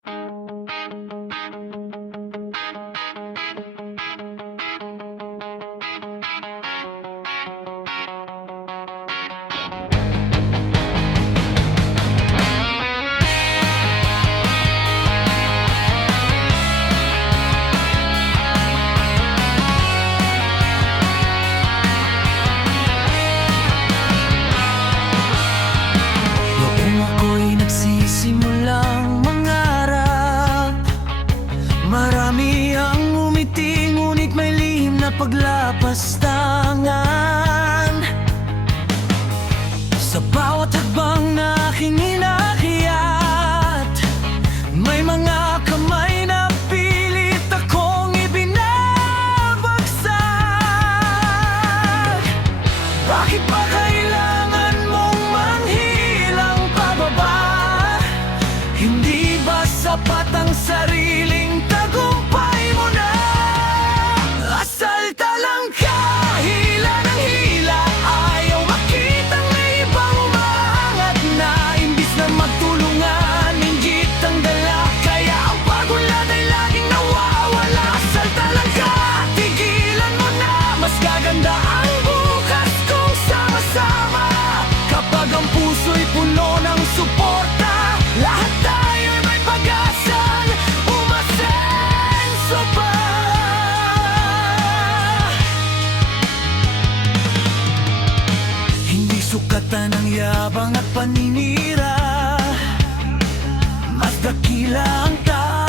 Noong ako'y nagsisimulang mangarap, marami ang umiti, ngunit may lihim na paglapastangan. Sa bawat hakbang na aking inakyat, may mga kamay na pilit akong ibinabagsak. Bakit ba kailangan mong manghilang pababa? Hindi ba sapat ang sariling tagumpay mo na? Asal talangka, hila ng hila, ayaw makitang may ibang umaangat na. Imbis na magtulungan, inggit ang dala, kaya ang pagunlad ay laging nawawala. Asal talangka, tigilan mo na, mas gaganda ang bukas kung sama-sama. Kapag ang puso'y puno ng suporta, lahat tayo'y may pag-asang umasenso pa. Hindi sukatan ng yabang at paninira, mas dakila ang tao.